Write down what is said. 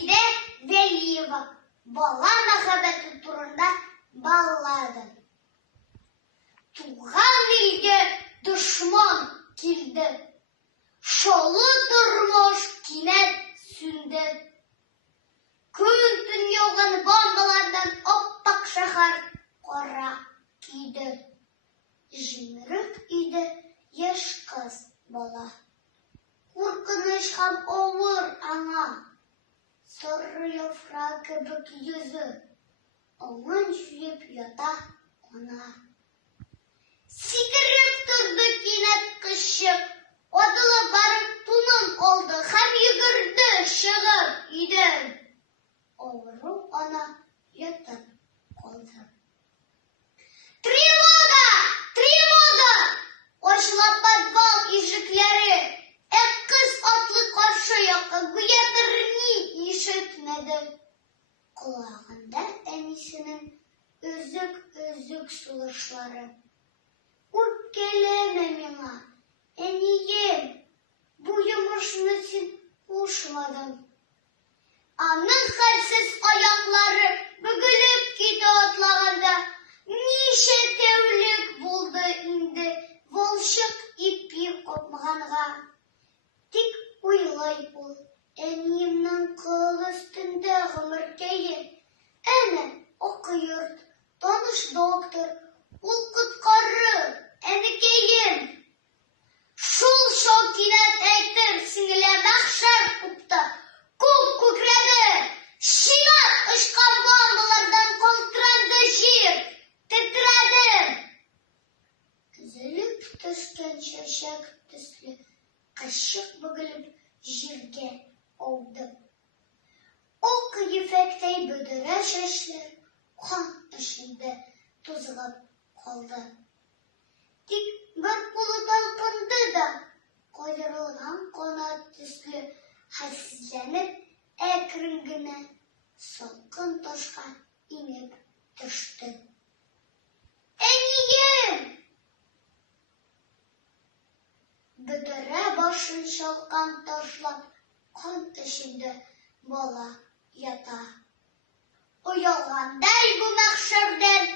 Резиде Велиева бала мәхәббәте турында баллады. Туган илгә дошман килде, шолы тормыш кинәт сүнде. Күн төн яуган бомбалардан ап-ак шәһәр кара көйде. Җимерек иде яшь кыз бала. Куркыныч һәм авыр аңа, сары яфрак кебек йөзе, аңын җуеп ята ана. Сикереп торды кинәт кызчык, атылып барып тунын алды һәм йөгерде чыгып өйдән. Авыру ана ятып калды. Тревога! Тревога! Ачыла подвал ишекләре. Кыз атлы каршы якка гүя берни ишетмәде. Колагында әнисенең өзек сулышлары. Үпкәләмә миңа, әнием, бу йомышны син кушмадың. Аның хәлсез аяклары бөгелеп китә атлаганда, ничә тәүлек булды инде волчык ипи капмаганга. Тик уйлай ул, әниемнең кыл өстендә гомеркәе. Әнә, ак йорт, таныш доктор, ул коткарыр, әнекәем. Шул шау кинәт әйтер сеңлә мәхшәр купты. Күк күкрәде, чигат очкан бомбалардан калтыранды җир, тетрәде. Өзелеп төшкән чәчәк төсле кышык бөгелеп җиргә ауды. Ак ефәктәй бөдрә чәчләр кан эчендә тузгып калды. Тик бер кулы талпынды да, кайрылган канат төсле хәлсезләнеп, әкрен генә салкын ташка инеп төште. Әнием! Бөдрә башын чалкан ташлап, кан эчендә бала ята. Уялгандай бу мәхшәрдән